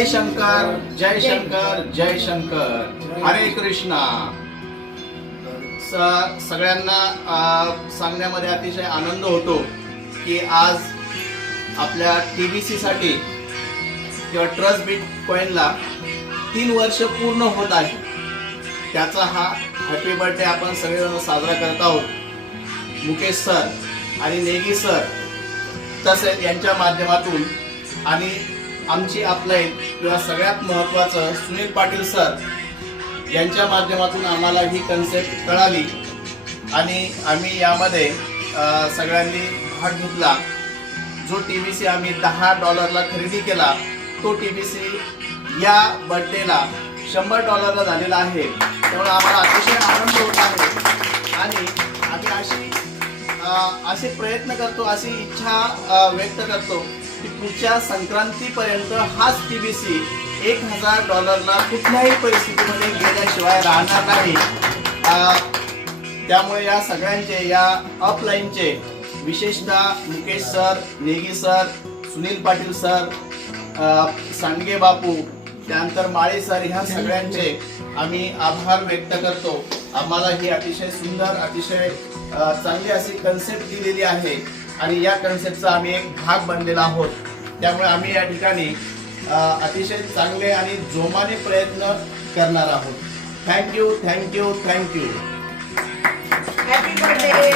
जय शंकर जय शंकर जय शंकर. हरे कृष्णा. सगळ्यांना सांगण्यामध्ये अतिशय आनंद होतो की आज आपल्या TBC साठी किंवा ट्रस्ट बिटकॉइनला 3 वर्ष पूर्ण होत आहे. त्याचा हा हॅपी बर्थडे आपण सगळेजण साजरा करत आहोत. मुकेश सर आणि नेगी सर तसेच यांच्या माध्यमातून आणि आमची अपलाईन किंवा सगळ्यात महत्त्वाचं सुनील पाटील सर यांच्या माध्यमातून आम्हाला ही कन्सेप्ट कळाली आणि आम्ही यामध्ये सगळ्यांनी भाग घेतला. जो TBC आम्ही $10 खरेदी केला तो TBC या बर्थडेला $100 झालेला आहे. त्यामुळे आम्हाला अतिशय आनंद होत आहे आणि आम्ही असे प्रयत्न करतो, अशी इच्छा व्यक्त करतो की पुढच्या संक्रांतीपर्यंत हाच TBC $1000 कुठल्याही परिस्थितीमध्ये गेल्याशिवाय राहणार नाही. त्यामुळे या सगळ्यांचे, या अपलाईनचे, विशेषतः Mukesh sir, Negi sir, Sunil Patil sir, सांडगे बापू, त्यानंतर माळी सर, ह्या सगळ्यांचे आम्ही आभार व्यक्त करतो. आम्हाला ही अतिशय सुंदर, अतिशय चांगली अशी कन्सेप्ट दिलेली आहे आणि या कन्सेप्टचा आम्ही एक भाग बनलेला आहोत. त्यामुळे आम्ही या ठिकाणी अतिशय चांगले आणि जोमाने प्रयत्न करणार आहोत. Thank you thank you thank you. Happy birthday.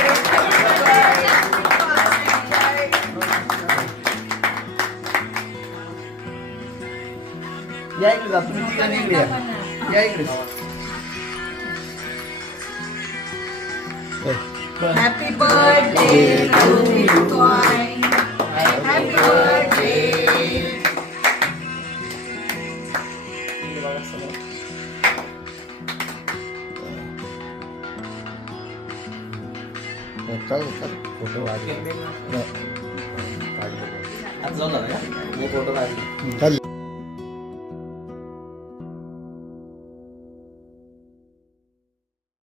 या इकडे जा, तुम्ही ठिकाणी इकडे या इकडे. Happy birthday to Bitcoin. Happy birthday. Photo आज जाऊ ना, मी फोटो काढले.